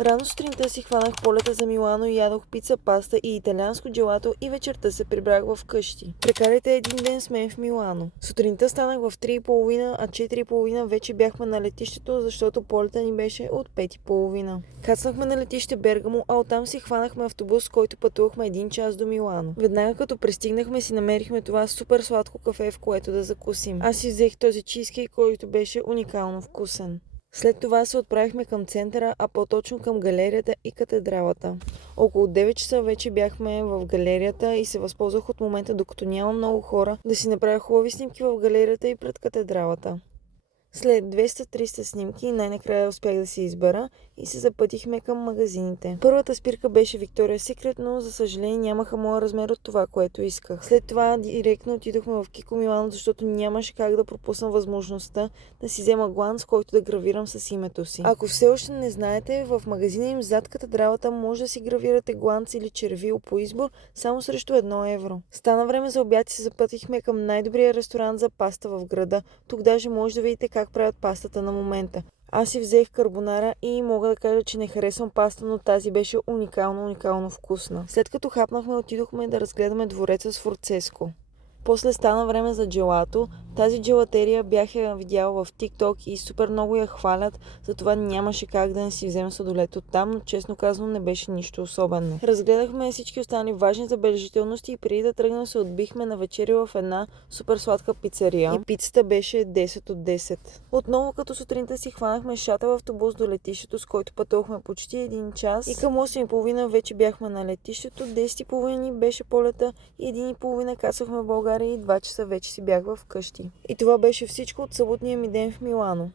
Рано сутринта си хванах полета за Милано и ядох пица, паста и италианско джелато и вечерта се прибрах в къщи. Прекарайте един ден с мен в Милано. Сутринта станах в 3:30, а 4:30 вече бяхме на летището, защото полета ни беше от 5:30. Кацнахме на летище Бергамо, а оттам си хванахме автобус, с който пътувахме 1 час до Милано. Веднага като пристигнахме си намерихме това супер сладко кафе, в което да закусим. Аз си взех този чизкейк, който беше уникално вкусен. След това се отправихме към центъра, а по-точно към галерията и катедралата. Около 9 часа вече бяхме в галерията и се възползвах от момента, докато няма много хора, да си направя хубави снимки в галерията и пред катедралата. След 200-300 снимки най-накрая успях да се избера и се запътихме към магазините. Първата спирка беше Victoria's Secret, но за съжаление нямаха моя размер от това, което исках. След това директно отидохме в Кико Милано, защото нямаше как да пропусна възможността да си взема гланц, който да гравирам с името си. Ако все още не знаете, в магазина им зад катедралата може да си гравирате гланц или червил по избор само срещу 1 евро. Стана време за обяд и се запътихме към най-добрия ресторант за паста в града. Тук даже може да видите как правят пастата на момента. Аз си взех карбонара и мога да кажа, че не харесвам паста, но тази беше уникално вкусна. След като хапнахме, отидохме да разгледаме двореца с Форцеско. После стана време за джелато. Тази джелатерия бях я видяла в TikTok и супер много я хвалят, затова нямаше как да не си взема сладолето там, но честно казано не беше нищо особено. Разгледахме всички останали важни забележителности и преди да тръгнем се отбихме на вечеря в една супер сладка пицария и пицата беше 10 от 10. Отново като сутринта си хванахме шатъл автобус до летището, с който пътувахме почти 1 час и към 8:30 вече бяхме на летището, 10:30 ни беше полета и 1:30 кацахме в България и 2 часа вече си бях в къщи. И това беше всичко от съботния ми ден в Милано.